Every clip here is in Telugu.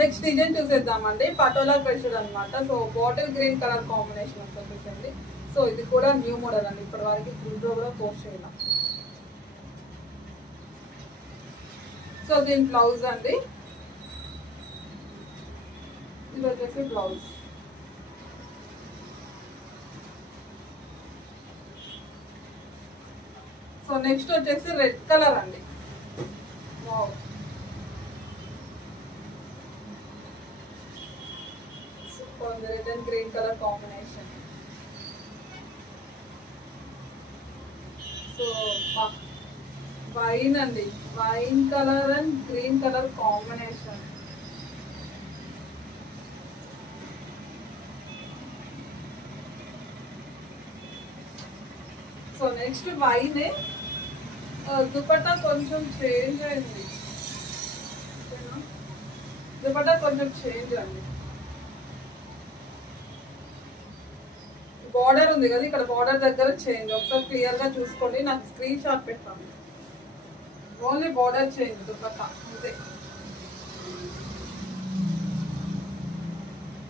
నెక్స్ట్ డిజైన్ చూసేద్దామండి. పటోలా ప్రెషర్ అనమాట. So bottle green colour combination వచ్చేసింది. సో ఇది కూడా న్యూ మోడల్ అండి, ఇప్పటి వరకు ఫుల్ కూడా పోస్ట్ చేయాలి. సో దీని బ్లౌజ్ అండి, ఇది వచ్చేసి బ్లౌజ్. సో నెక్స్ట్ వచ్చేసి రెడ్ కలర్ అండి. Wow, super, red and green colour combination. So wine అండి, wine colour and green colour combination. So next వైనే, దుపట్టా కొంచెం చేంజ్ అయింది, దుపట్టా కొంచెం చేంజ్ అండి. బార్డర్ ఉంది కదా ఇక్కడ, బార్డర్ దగ్గర చేంజ్, ఒకసారి క్లియర్ గా చూసుకోండి. నాకు స్క్రీన్ షాట్ పెట్టాను. ఓన్లీ బార్డర్ చేంజ్, దుపట్టా అంతే.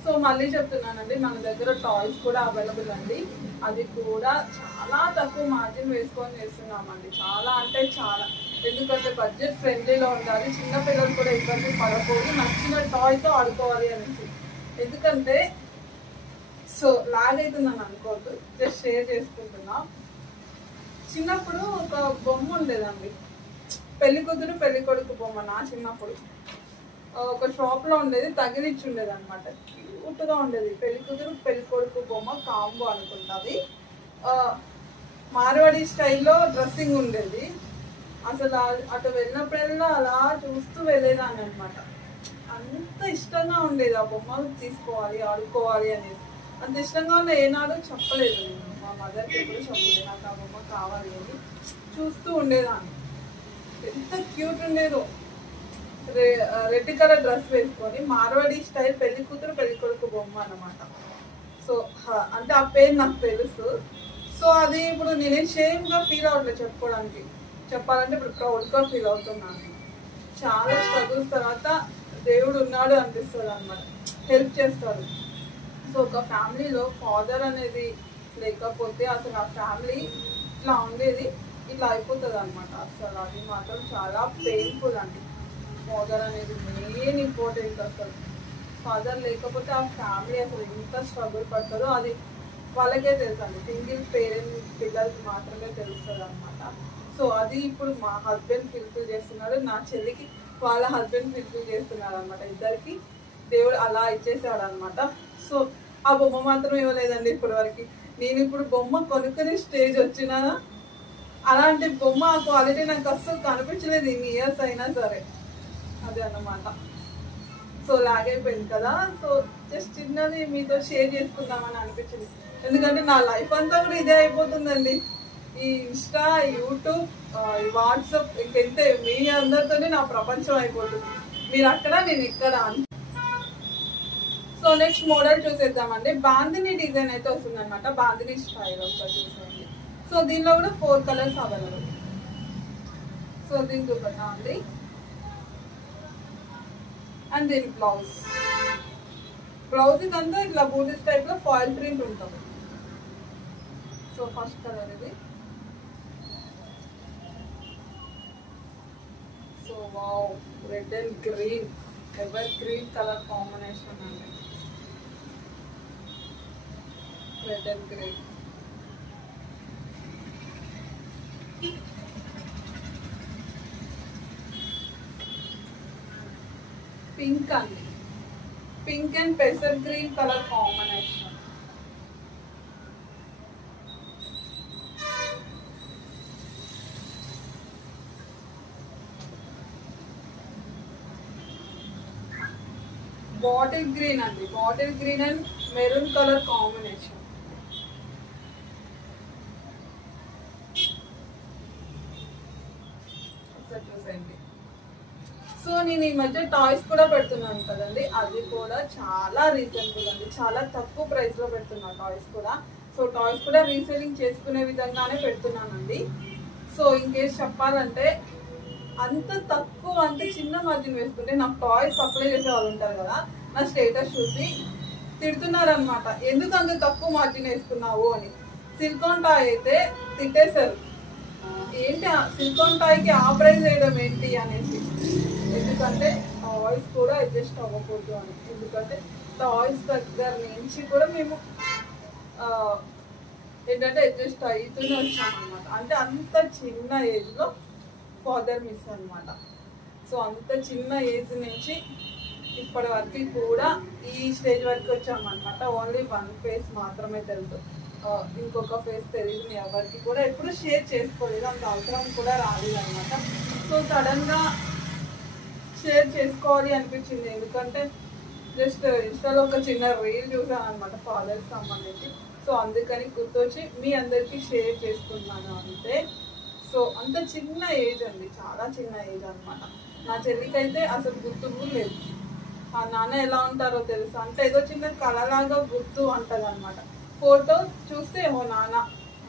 సో మళ్ళీ చెప్తున్నానండి, మన దగ్గర టాయ్స్ కూడా అవైలబుల్ అండి. అది కూడా చాలా తక్కువ మార్జిన్ వేసుకొని చేస్తున్నామండి. చాలా అంటే చాలా, ఎందుకంటే బడ్జెట్ ఫ్రెండ్లీలో ఉండాలి, చిన్నపిల్లలు కూడా ఇబ్బంది పడకూడదు, నచ్చిన టాయ్తో ఆడుకోవాలి అనేసి. ఎందుకంటే సో లాగ్ అవుతుందని అనుకోవద్దు, జస్ట్ షేర్ చేసుకుంటున్నా. చిన్నప్పుడు ఒక బొమ్మ ఉండేదండి, పెళ్లి కూతురు పెళ్లి కొడుకు బొమ్మ. నా చిన్నప్పుడు ఒక షాప్ లో ఉండేది, తగిలిచ్చి ఉండేది అనమాట. క్యూట్ గా ఉండేది, పెళ్లి కూతురు పెళ్లి కొడుకు బొమ్మ కాంబో అనుకుంటుంది. మార్వాడి స్టైల్లో డ్రెస్సింగ్ ఉండేది. అసలు అటు వెళ్ళినప్పుడల్లా అలా చూస్తూ వెళ్ళేదాన్ని అనమాట. అంత ఇష్టంగా ఉండేది ఆ బొమ్మ తీసుకోవాలి, ఆడుకోవాలి అనేది. అంత ఇష్టంగా ఉన్న ఏనాడు చెప్పలేదు నేను, మా మదర్కి ఎప్పుడు చెప్పలేదు నాకు ఆ బొమ్మ కావాలి అని. చూస్తూ ఉండేదాన్ని, ఎంత క్యూట్ ఉండేదో. రెడ్ కలర్ డ్రెస్ వేసుకొని మార్వాడి స్టైల్ పెళ్లి కూతురు పెళ్లి కొడుకు బొమ్మ అనమాట. సో అంటే ఆ పేరు నాకు తెలుసు. సో అది ఇప్పుడు నేనేం షేమ్గా ఫీల్ అవ్వట్లేదు చెప్పుకోవడానికి, చెప్పాలంటే ఇప్పుడు ప్రౌడ్గా ఫీల్ అవుతున్నాను. చాలా స్ట్రగుల్స్ తర్వాత దేవుడు ఉన్నాడు అనిపిస్తుంది అనమాట, హెల్ప్ చేస్తాడు. సో ఒక ఫ్యామిలీలో ఫాదర్ అనేది లేకపోతే అసలు ఆ ఫ్యామిలీ ఇట్లా ఉండేది, ఇట్లా అయిపోతుంది అనమాట. అసలు అది మాత్రం చాలా పెయిన్ఫుల్ అండి. ఫాదర్ అనేది మెయిన్ ఇంపార్టెంట్. అసలు ఫాదర్ లేకపోతే ఆ ఫ్యామిలీ అసలు ఎంత స్ట్రగుల్ పడుతుందో అది వాళ్ళకే తెలుసు అండి. సింగిల్ పేరెంట్ పిల్లలకి మాత్రమే తెలుస్తుంది అనమాట. సో అది ఇప్పుడు మా హస్బెండ్ ఫుల్ఫిల్ చేస్తున్నాడు, నా చెల్లికి వాళ్ళ హస్బెండ్ ఫుల్ఫిల్ చేస్తున్నాడు అనమాట. ఇద్దరికి దేవుడు అలా ఇచ్చేసాడు అనమాట. సో ఆ బొమ్మ మాత్రం ఇవ్వలేదండి ఇప్పటి వరకు. నేను ఇప్పుడు బొమ్మ కొనుక్కునే స్టేజ్ వచ్చినా అలాంటి బొమ్మ ఆ క్వాలిటీ నాకు అస్సలు కనిపించలేదు ఇన్ని ఇయర్స్ అయినా సరే. అదే అన్నమాట. సో లాగైపోయింది కదా. సో జస్ట్ చిన్నది మీతో షేర్ చేసుకుందామని అనిపించింది. ఎందుకంటే నా లైఫ్ అంతా కూడా ఇదే అయిపోతుందండి. ఈ ఇన్స్టా, యూట్యూబ్, వాట్సాప్, ఇంకెంతే మీ అందరితోనే నా ప్రపంచం అయిపోతుంది. మీరు అక్కడ నేను ఇక్కడ. సో నెక్స్ట్ మోడల్ చూసేద్దామండి. బాందిని డిజైన్ అయితే వస్తుంది అనమాట, బాందిని స్టైల్ ఒకసారి చూసేయండి. సో దీనిలో కూడా 4 కలర్స్ అవైలబుల్. సో దీని దుపట్టా అండి, అండ్ దీని బ్లౌజ్. బ్లౌజ్ ఇదంతా ఇట్లా బూటీస్ టైప్ లో ఫాయిల్ ప్రింట్ ఉంటుంది. సో ఫస్ట్ కలర్ ఇది. So wow, red and green, evergreen colour combination అండి. Red and green. పింక్ అండి, పింక్ అండ్ పెసర్ green colour combination. Bottle green అండి, bottle green and maroon colour combination. So నేను ఈ మధ్య టాయ్స్ కూడా పెడుతున్నాను కదండి, అది కూడా చాలా రీజనబుల్ అండి, చాలా తక్కువ ప్రైస్ లో పెడుతున్నా టాయ్స్ కూడా. సో టాయ్స్ కూడా రీసేలింగ్ చేసుకునే విధంగానే పెడుతున్నానండి. సో ఇన్ కేస్ చెప్పాలంటే అంత తక్కువ అంత చిన్న మార్జిన్ వేసుకుంటే నాకు టాయ్స్ సప్లై చేసే వాళ్ళు ఉంటారు కదా, నా స్టేటస్ చూసి తిడుతున్నారు అనమాట, ఎందుకు అంత తక్కువ మార్జిన్ వేసుకున్నావు అని. సిలికాన్ టాయ్ అయితే తిట్టేశారు, ఏంటి సిలికాన్ టాయ్కి ఆ ప్రైజ్ వేయడం ఏంటి అనేసి. ఎందుకంటే టాయ్స్ కూడా అడ్జస్ట్ అవ్వకూడదు అని. ఎందుకంటే టాయ్స్ దగ్గర నుంచి కూడా మేము ఏంటంటే అడ్జస్ట్ అవుతూనే వచ్చామన్నమాట. అంటే అంత చిన్న ఏజ్లో ఫాదర్ మిస్ అనమాట. సో అంత చిన్న ఏజ్ నుంచి ఇప్పటి వరకు కూడా ఈ స్టేజ్ వరకు వచ్చామన్నమాట. ఓన్లీ వన్ ఫేస్ మాత్రమే తెలుసు, ఇంకొక ఫేస్ తెలియదు. మీ ఎవరికి కూడా ఎప్పుడు షేర్ చేసుకోలేదు, అంత అవసరం కూడా రాలేదు అనమాట. సో సడన్గా షేర్ చేసుకోవాలి అనిపించింది, ఎందుకంటే జస్ట్ ఇన్స్టాలో ఒక చిన్న రీల్ చూసాను అనమాట ఫాదర్కి సంబంధించి. సో అందుకని గుర్తొచ్చి మీ అందరికీ షేర్ చేసుకున్నాను అంతే. సో అంత చిన్న ఏజ్ అండి, చాలా చిన్న ఏజ్ అనమాట. నా చెల్లికి అయితే అసలు గుర్తు లేదు, ఆ నాన్న ఎలా ఉంటారో తెలుసు, అంటే ఏదో చిన్న కళలాగా గుర్తు అంటది అనమాట. ఫోటో చూస్తే ఏమో నాన్న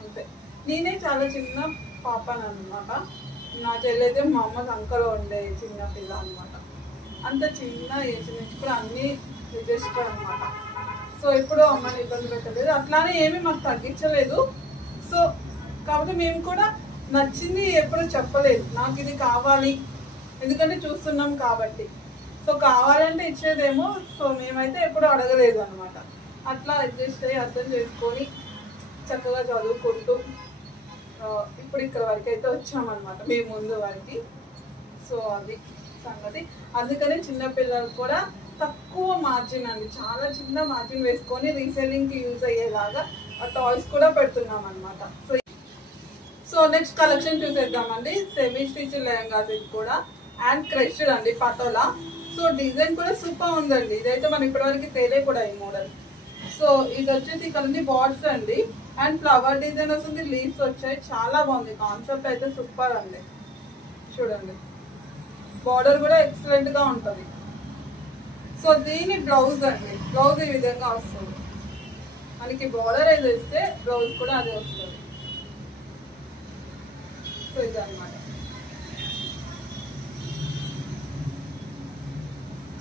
అంతే. నేనే చాలా చిన్న పాపను అనమాట. నా చెల్లి అయితే మా అమ్మ సంకలో ఉండే చిన్న పిల్ల అనమాట. అంత చిన్న ఏజ్ నుంచి కూడా అన్నీ రిజిస్టర్ అనమాట. సో ఇప్పుడు అమ్మని ఇబ్బంది పెట్టలేదు, అట్లానే ఏమీ మాకు తగ్గించలేదు. సో కాబట్టి మేము కూడా నచ్చింది ఎప్పుడు చెప్పలేదు, నాకు ఇది కావాలి, ఎందుకంటే చూస్తున్నాం కాబట్టి. సో కావాలంటే ఇచ్చేదేమో, సో మేమైతే ఎప్పుడు అడగలేదు అనమాట. అట్లా అడ్జస్ట్ అయ్యి అర్థం చేసుకొని చక్కగా చదువుకుంటూ ఇప్పుడు ఇక్కడ వరకు అయితే వచ్చామన్నమాట, మేము ముందు వరకు. సో అది సంగతి. అందుకనే చిన్నపిల్లలు కూడా తక్కువ మార్జిన్ అండి, చాలా చిన్న మార్జిన్ వేసుకొని రీసెల్లింగ్కి యూజ్ అయ్యేలాగా ఆ టాయ్స్ కూడా పెడుతున్నాం అనమాట. సో నెక్స్ట్ కలెక్షన్ చూసేద్దామండి. సెమీ స్టిచ్ లెహంగాస్ ఇది కూడా, అండ్ క్రష్డ్ అండి పటోలా. సో డిజైన్ కూడా సూపర్ ఉందండి, ఇదైతే మనం ఇప్పటివరకు తేలే కూడా ఈ మోడల్. సో ఇది వచ్చేసి ఇక్కడ ఉంది బార్డ్స్ అండి, అండ్ ఫ్లవర్ డిజైన్ వస్తుంది, లీవ్స్ వచ్చాయి, చాలా బాగుంది. కాన్సెప్ట్ అయితే సూపర్ అండి. చూడండి బార్డర్ కూడా ఎక్సలెంట్ గా ఉంటుంది. సో దీని బ్లౌజ్ అండి, బ్లౌజ్ ఈ విధంగా వస్తుంది మనకి. బార్డర్ ఏది వస్తే బ్లౌజ్ కూడా అదే వస్తుంది. సో ఇది అనమాట.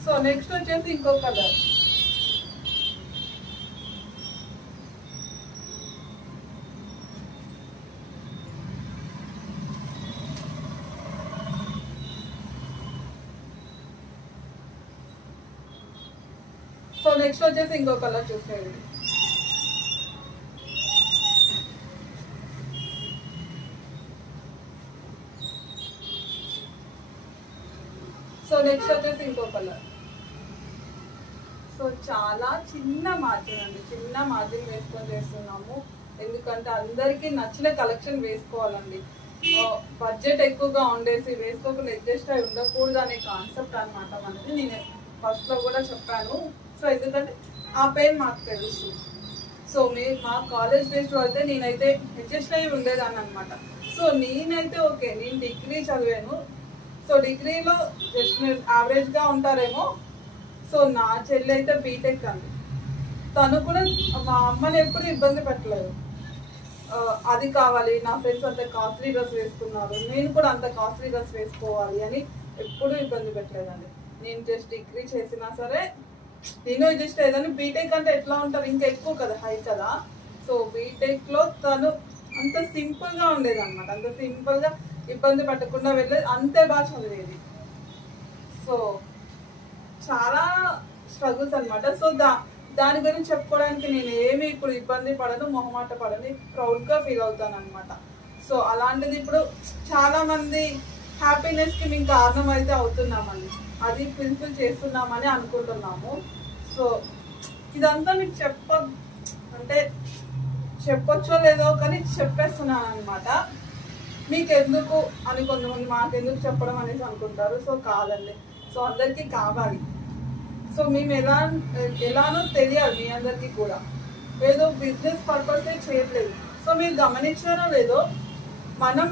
సో నెక్స్ట్ వచ్చేసి ఇంకో కలర్. సో నెక్స్ట్ వచ్చేసి ఇంకో కలర్ చూసేది. సో నెక్స్ట్ వచ్చేసి ఇంకో కలర్. సో చాలా చిన్న మార్జిన్ అండి, చిన్న మార్జిన్ వేసుకొని చేస్తున్నాము, ఎందుకంటే అందరికీ నచ్చిన కలెక్షన్ వేసుకోవాలండి. బడ్జెట్ ఎక్కువగా ఉండేసి వేసుకోకుండా అడ్జస్ట్ అయి ఉండకూడదు అనే కాన్సెప్ట్ అనమాట మనకి. నేను ఫస్ట్ లో కూడా చెప్పాను. సో ఎందుకంటే ఆ పెయిన్ మాకు తెలుసు. సో మా కాలేజ్ డేస్లో అయితే నేనైతే అడ్జస్ట్ అయ్యి ఉండేదాన్ని అనమాట. సో నేనైతే ఓకే, నేను డిగ్రీ చదివాను. సో డిగ్రీలో జస్ట్ యావరేజ్గా ఉంటారేమో. సో నా చెల్లి అయితే బీటెక్ అండి, తను కూడా మా అమ్మని ఎప్పుడు ఇబ్బంది పెట్టలేదు. అది కావాలి, నా ఫ్రెండ్స్ అంత కాస్ట్లీ డ్రెస్ వేసుకున్నారు, నేను కూడా అంత కాస్ట్లీ డ్రెస్ వేసుకోవాలి అని ఎప్పుడూ ఇబ్బంది పెట్టలేదండి. నేను జస్ట్ డిగ్రీ చేసినా సరే నేను జస్ట్ ఏదైనా బీటెక్ అంటే ఎట్లా ఉంటారు, ఇంకా ఎక్కువ కదా, హై కదా. సో బీటెక్లో తను అంత సింపుల్గా ఉండేది అనమాట, అంత సింపుల్గా ఇబ్బంది పెట్టకుండా వెళ్ళేది, అంతే బాగా చదివేది. సో చాలా స్ట్రగుల్స్ అనమాట. సో దాని గురించి చెప్పుకోవడానికి నేను ఏమి ఇప్పుడు ఇబ్బంది పడను, మొహమాట పడని, ప్రౌడ్గా ఫీల్ అవుతాను అనమాట. సో అలాంటిది ఇప్పుడు చాలా మంది హ్యాపీనెస్కి మేము కారణం అయితే అవుతున్నామండి, అది ఫుల్ఫిల్ చేస్తున్నామని అనుకుంటున్నాము. సో ఇదంతా మీకు అంటే చెప్పొచ్చో లేదో కానీ చెప్పేస్తున్నాను అనమాట. మీకు ఎందుకు అని కొంతమంది మాకెందుకు చెప్పడం అనేసి అనుకుంటారు. సో కాదండి, సో అందరికీ కావాలి. సో మేము ఎలానో తెలియాలి మీ అందరికీ కూడా, ఏదో బిజినెస్ పర్పసే చేయట్లేదు. సో మీరు గమనించారో లేదో, మనం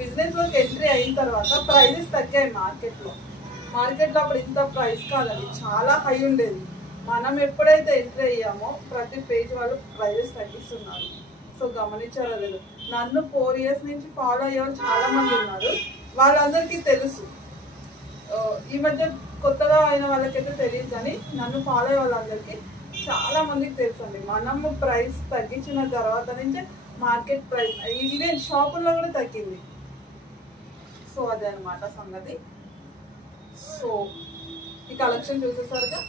బిజినెస్లోకి ఎంట్రీ అయిన తర్వాత ప్రైజెస్ తగ్గాయి మార్కెట్లో అప్పుడు ఇంత ప్రైస్ కాదండి, చాలా హై ఉండేది. మనం ఎప్పుడైతే ఎంట్రీ అయ్యామో ప్రతి పేజ్ వాళ్ళు ప్రైజెస్ తగ్గిస్తున్నారు. సో గమనించారో లేదు, నన్ను 4 years నుంచి ఫాలో అయ్యేవాళ్ళు చాలా మంది ఉన్నారు. వాళ్ళందరికీ తెలుసు. ఈ మధ్య కొత్తగా అయిన వాళ్ళకైతే తెలియదు, కానీ నన్ను ఫాలో అయ్యే వాళ్ళందరికీ చాలా మందికి తెలుసు అండి. మనము ప్రైస్ తగ్గించిన తర్వాత నుంచే మార్కెట్ ప్రైస్ ఈవెన్ షాపుల్లో కూడా తగ్గింది. సో అదే అనమాట సంగతి. సో ఈ కలెక్షన్ చూసేసరిగా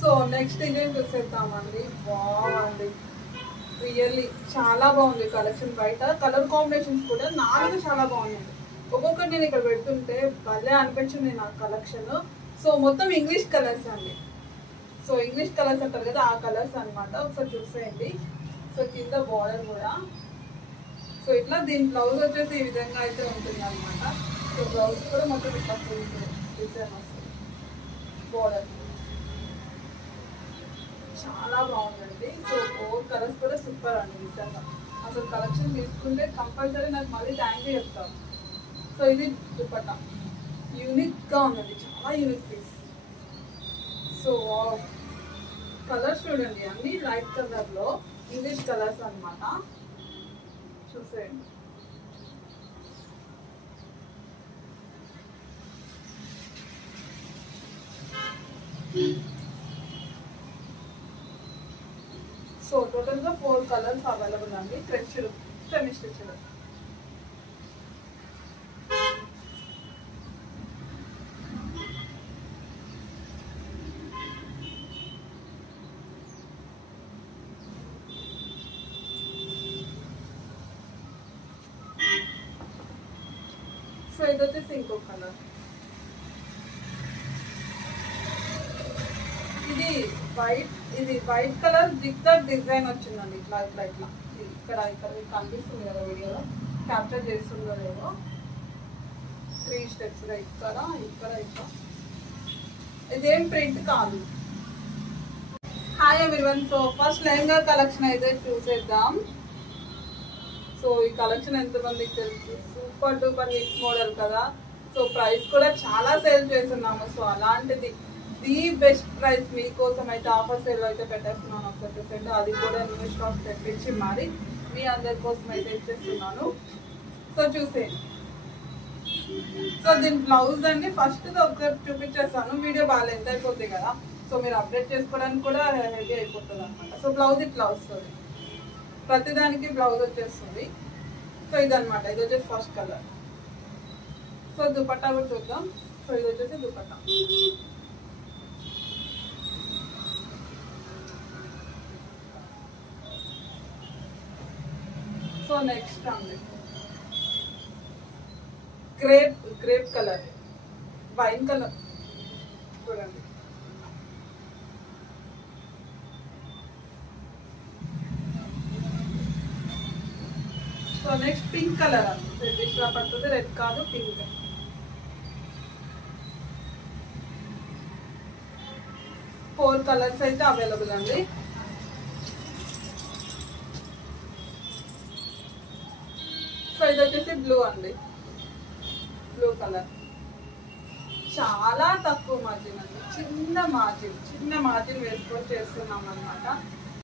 సో నెక్స్ట్ ఇదేం చూసేద్దామండి. బాగుంది, రియల్లీ చాలా బాగుంది కలెక్షన్. బయట కలర్ కాంబినేషన్స్ కూడా 4 చాలా బాగున్నాయి. ఒక్కొక్కటి నేను ఇక్కడ పెడుతుంటే భలే అనిపించింది నాకు కలెక్షన్. సో మొత్తం ఇంగ్లీష్ కలర్స్ అండి. సో ఇంగ్లీష్ కలర్స్ అంటారు కదా, ఆ కలర్స్ అనమాట. ఒకసారి చూసేయండి. సో కింద బార్డర్ కూడా సో ఇట్లా, దీని బ్లౌజ్ వచ్చేసి ఈ విధంగా అయితే ఉంటుంది అనమాట. సో బ్లౌజ్ కూడా మొత్తం ఇట్లా ఫుల్ డిజైన్ వస్తుంది. బార్డర్ చాలా బాగుందండి. సో 4 కలర్స్ కూడా సూపర్ అండి నిజంగా. అసలు కలెక్షన్ తీసుకుంటే కంపల్సరీ నాకు మళ్ళీ థ్యాంక్ యూ చెప్తాను. సో ఇది దుపట్టా యూనిక్గా ఉందండి, చాలా యూనిక్ పీస్. సో కలర్స్ చూడండి, అన్ని లైట్ కలర్లో ఇంగ్లీష్ కలర్స్ అనమాట. చూసేయండి. సో టోటల్గా 4 కలర్స్ అవైలబుల్ అండి. Stretched, semi stretched. సో ఇది వచ్చేసి ఇంకో కలర్. ఇది వైట్ కలర్ జిగ్జాగ్ డిజైన్ వచ్చిందండి. ఇట్లా ఇట్లా ఇట్లా ఇక్కడ ఇక్కడ కనిపిస్తుంది కదా వీడియోలో, క్యాప్చర్ చేస్తుందో లేదో. 3 స్టెప్స్ ఇక్కడ ఇక్కడ ఇట్లా. ఇదేం ప్రింట్ కాదు. Hi everyone. So first lehenga collection అయితే చూసేద్దాం. సో ఈ కలెక్షన్ ఎంతమందికి తెలుసు, సూపర్ డూపర్ హిట్ మోడల్ కదా. సో ప్రైస్ కూడా చాలా సేల్ చేస్తున్నాము. సో అలాంటిది ది బెస్ట్ ప్రైస్ మీకోసం అయితే ఆఫర్ సేల్ అయితే పెట్టేస్తున్నాను. ఒకసారి చూసేయండి. అది కూడా న్యూ స్టాక్ తెప్పించి మరి మీ అందరి కోసం అయితే ఇచ్చేస్తున్నాను. సో చూసేయండి. సో దీని బ్లౌజ్ అండి ఫస్ట్ ఒకసారి చూపించేస్తాను. వీడియో బాగా లెంత్ అయిపోతుంది కదా, సో మీరు అప్డేట్ చేసుకోవడానికి కూడా రెడీ అయిపోతుంది అనమాట. సో బ్లౌజ్ ఇట్లా వస్తుంది, ప్రతిదానికి బ్లౌజ్ వచ్చేస్తుంది. సో ఇదనమాట, ఇది వచ్చేసి ఫస్ట్ కలర్. సో దుపట్టా కూడా చూద్దాం. సో ఇది వచ్చేసి దుపట్టా. సో నెక్స్ట్ అండి గ్రేప్ కలర్, వైన్ కలర్ చూడండి. సో నెక్స్ట్ పింక్ కలర్ అండి. రెడ్ లా పడుతుంది, రెడ్ కాదు పింక్. ఫోర్ కలర్స్ అయితే అవైలబుల్ అండి. సో ఇది వచ్చేసి బ్లూ అండి, బ్లూ కలర్. చాలా తక్కువ మార్జిన్ అండి, చిన్న మార్జిన్ వేసుకొని చేస్తున్నాం అనమాట.